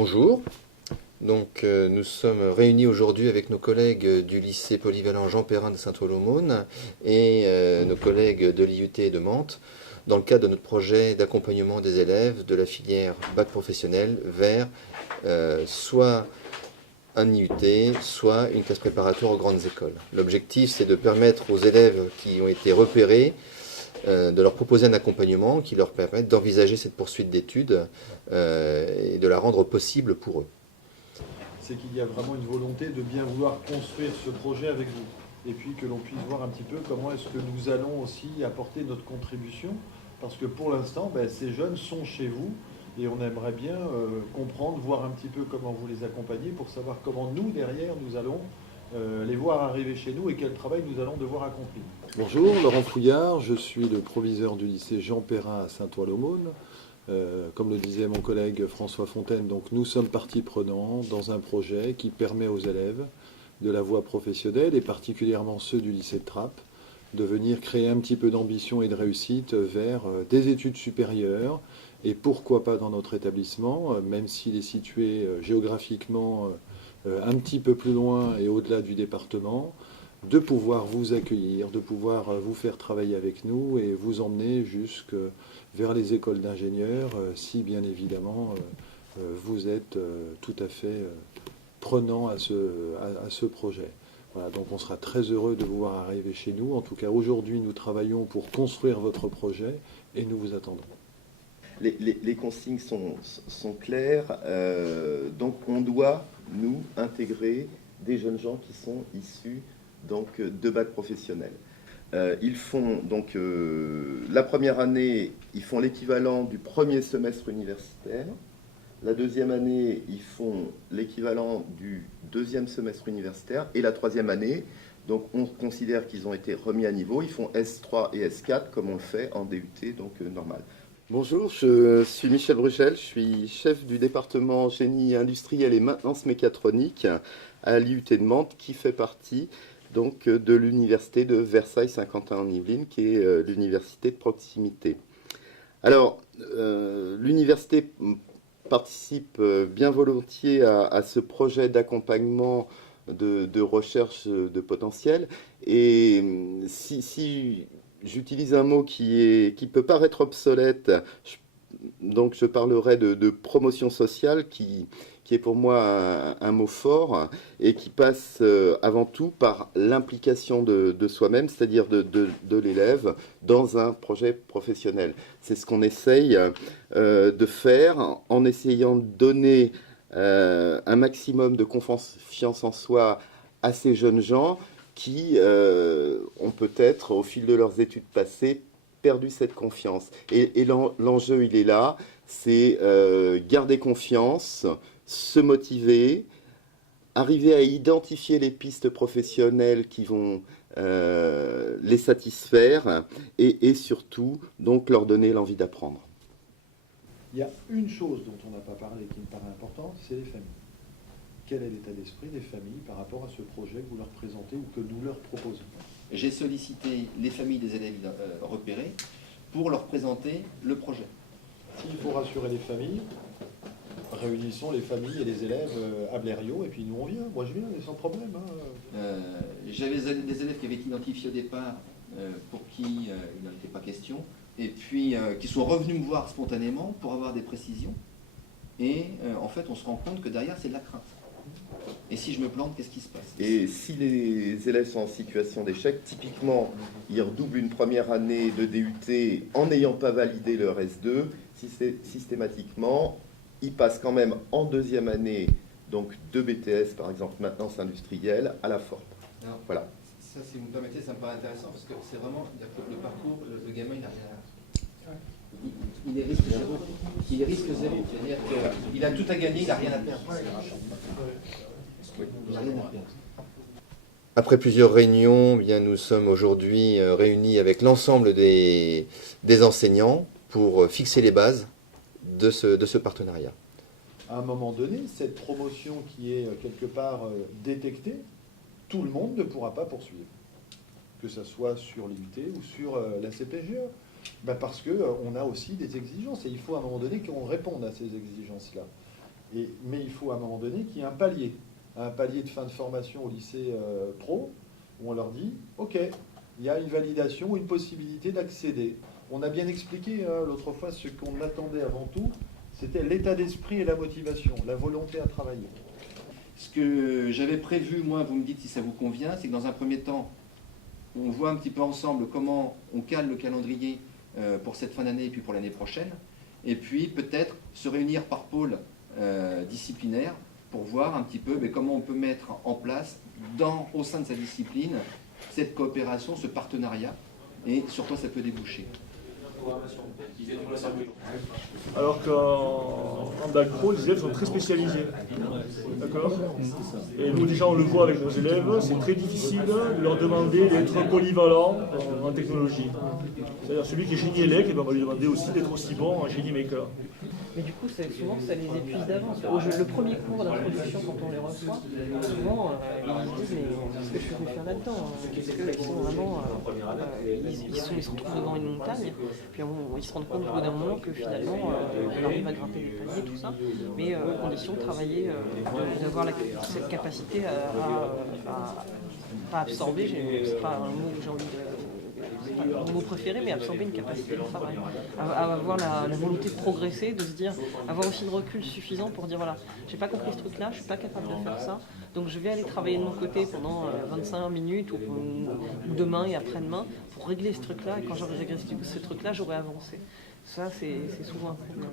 Bonjour. Nous sommes réunis aujourd'hui avec nos collègues du lycée polyvalent Jean Perrin de Saint-Ouen-l'Aumône et nos collègues de l'IUT de Mantes dans le cadre de notre projet d'accompagnement des élèves de la filière bac professionnel vers soit un IUT, soit une classe préparatoire aux grandes écoles. L'objectif, c'est de permettre aux élèves qui ont été repérés de leur proposer un accompagnement qui leur permette d'envisager cette poursuite d'études et de la rendre possible pour eux. C'est qu'il y a vraiment une volonté de bien vouloir construire ce projet avec vous. Et puis que l'on puisse voir un petit peu comment est-ce que nous allons aussi apporter notre contribution. Parce que pour l'instant, ces jeunes sont chez vous et on aimerait bien comprendre, voir un petit peu comment vous les accompagnez pour savoir comment nous, derrière, nous allons les voir arriver chez nous et quel travail nous allons devoir accomplir. Bonjour, Laurent Fouillard, je suis le proviseur du lycée Jean Perrin à Saint-Ouen-l'Aumône. Comme le disait mon collègue François Fontaine, donc nous sommes partie prenante dans un projet qui permet aux élèves de la voie professionnelle, et particulièrement ceux du lycée de Trappes, de venir créer un petit peu d'ambition et de réussite vers des études supérieures, et pourquoi pas dans notre établissement, même s'il est situé géographiquement un petit peu plus loin et au-delà du département, de pouvoir vous accueillir, de pouvoir vous faire travailler avec nous et vous emmener jusque vers les écoles d'ingénieurs, si bien évidemment vous êtes tout à fait prenant à ce projet. Voilà, donc on sera très heureux de vous voir arriver chez nous. En tout cas, aujourd'hui, nous travaillons pour construire votre projet et nous vous attendons. Les consignes sont claires, donc on doit, nous, intégrer des jeunes gens qui sont issus donc, de bac professionnel. Ils font donc la première année, ils font l'équivalent du premier semestre universitaire. La deuxième année, ils font l'équivalent du deuxième semestre universitaire. Et la troisième année, donc on considère qu'ils ont été remis à niveau. Ils font S3 et S4 comme on le fait en DUT, donc normal. Bonjour, je suis Michel Bruchel, je suis chef du département génie industriel et maintenance mécatronique à l'IUT de Mantes, qui fait partie donc de l'université de Versailles-Saint-Quentin-en-Yvelines, qui est l'université de proximité. Alors, l'université participe bien volontiers à ce projet d'accompagnement de recherche de potentiel, et si j'utilise un mot qui peut paraître obsolète, donc je parlerai de promotion sociale qui est pour moi un mot fort et qui passe avant tout par l'implication de soi-même, c'est-à-dire de l'élève dans un projet professionnel. C'est ce qu'on essaye de faire en essayant de donner un maximum de confiance en soi à ces jeunes gens qui ont peut-être, au fil de leurs études passées, perdu cette confiance. Et l'enjeu, il est là, c'est garder confiance, se motiver, arriver à identifier les pistes professionnelles qui vont les satisfaire et surtout, donc, leur donner l'envie d'apprendre. Il y a une chose dont on n'a pas parlé qui me paraît importante, c'est les familles. Quel est l'état d'esprit des familles par rapport à ce projet que vous leur présentez ou que nous leur proposons? J'ai sollicité les familles des élèves repérés pour leur présenter le projet. S'il faut rassurer les familles, réunissons les familles et les élèves à Blériot, et puis nous on vient. Moi je viens, mais sans problème. J'avais des élèves qui avaient été identifiés au départ pour qui il n'en était pas question, et puis qui sont revenus me voir spontanément pour avoir des précisions. Et en fait, on se rend compte que derrière, c'est de la crainte. Et si je me plante, qu'est-ce qui se passe? Et si les élèves sont en situation d'échec, typiquement, ils redoublent une première année de DUT en n'ayant pas validé leur S2, systématiquement, ils passent quand même en deuxième année donc de BTS, par exemple, maintenance industrielle, à la forme. Alors, voilà. Ça, si vous me permettez, ça me paraît intéressant, parce que c'est vraiment le parcours, le gamin, il n'a rien à... Il est risque zéro. Il est risque zéro. C'est-à-dire qu'il a tout à gagner, il n'a rien à perdre. Il n'a rien à perdre. Après plusieurs réunions, bien, nous sommes aujourd'hui réunis avec l'ensemble des enseignants pour fixer les bases de ce partenariat. À un moment donné, cette promotion qui est quelque part détectée, tout le monde ne pourra pas poursuivre. Que ce soit sur l'IUT ou sur la CPGE. Parce qu'on a aussi des exigences et il faut à un moment donné qu'on réponde à ces exigences-là. Mais il faut à un moment donné qu'il y ait un palier de fin de formation au lycée pro, où on leur dit, OK, il y a une validation, une possibilité d'accéder. On a bien expliqué l'autre fois ce qu'on attendait avant tout, c'était l'état d'esprit et la motivation, la volonté à travailler. Ce que j'avais prévu, moi, vous me dites si ça vous convient, c'est que dans un premier temps, on voit un petit peu ensemble comment on cale le calendrier pour cette fin d'année et puis pour l'année prochaine, et puis peut-être se réunir par pôle disciplinaire pour voir un petit peu comment on peut mettre en place au sein de sa discipline cette coopération, ce partenariat, et sur quoi ça peut déboucher. Alors qu'en bac pro, les élèves sont très spécialisés. D'accord ? Et nous, déjà, on le voit avec nos élèves, c'est très difficile de leur demander d'être polyvalents en technologie. C'est-à-dire celui qui est génie élect, on va lui demander aussi d'être aussi bon en génie maker. Mais du coup, souvent, ça les épuise d'avance. Le premier cours d'introduction, quand on les reçoit, souvent, ils se disent, mais qu'est-ce que je suis venu faire là-dedans? Qu'est-ce qu'ils sont vraiment... ils se retrouvent devant une montagne, puis ils se rendent compte au bout d'un moment que finalement, on arrive à grimper des paliers, tout ça, mais à condition de travailler, d'avoir cette capacité à absorber, c'est pas un mot que j'ai envie de... C'est pas mon mot préféré, mais absorber une capacité de travail, à avoir la volonté de progresser, de se dire, avoir aussi le recul suffisant pour dire voilà, j'ai pas compris ce truc-là, je suis pas capable de faire ça, donc je vais aller travailler de mon côté pendant 25 minutes ou demain et après-demain pour régler ce truc-là, et quand j'aurai réglé ce truc-là, j'aurai avancé. Ça, c'est souvent un problème.